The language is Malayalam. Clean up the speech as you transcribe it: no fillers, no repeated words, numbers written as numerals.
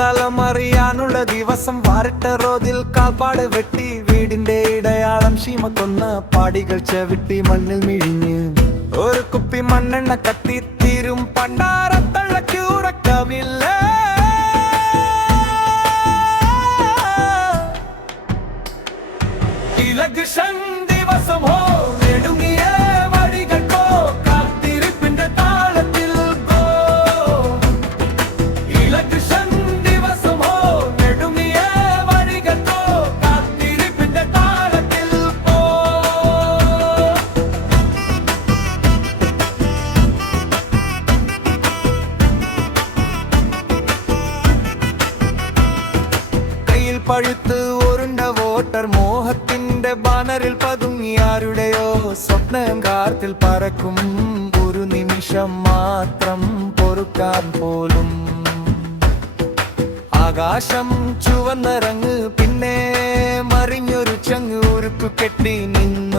സ്ഥലമറിയാനുള്ള ദിവസം വാരിട്ട റോദിൽ കാൽപ്പാട് വെട്ടി വീടിന്റെ ഇടയാളം ശീമക്കൊന്ന പാടികൾ ചവിട്ടി മണ്ണിൽ മിഴിഞ്ഞ് ഒരു കുപ്പി മണ്ണെണ്ണ കത്തിത്തീരും പണ്ടാരത്തള്ളക്കൂറക്കവില്ല ഇലക്ഷൻ ദിവസമോ നെടുങ്ങിയ വഴികൾക്കോ കാത്തിരിപ്പിന്റെ താളത്തിൽ ഗോ ഇലക്ഷൻ ദിവസമോ നെടുങ്ങിയ വഴികൾക്കോ കാത്തിരിപ്പിന്റെ താളത്തിൽ പോ കയ്യിൽ പഴുത്ത് ഒരുണ്ട വോട്ടർ മോഹത്തിന്റെ ബാനറിൽ പതുങ്ങി ആരുടെയോ സ്വപ്നം കാർത്തിൽ പറക്കും ഒരു നിമിഷം മാത്രം പൊറുക്കാൻ പോലും ആകാശം ചുവന്നിറങ്ങ് പിന്നെ മറിഞ്ഞൊരു ചങ്ങ് ഉരുക്കു കെട്ടി നിന്ന്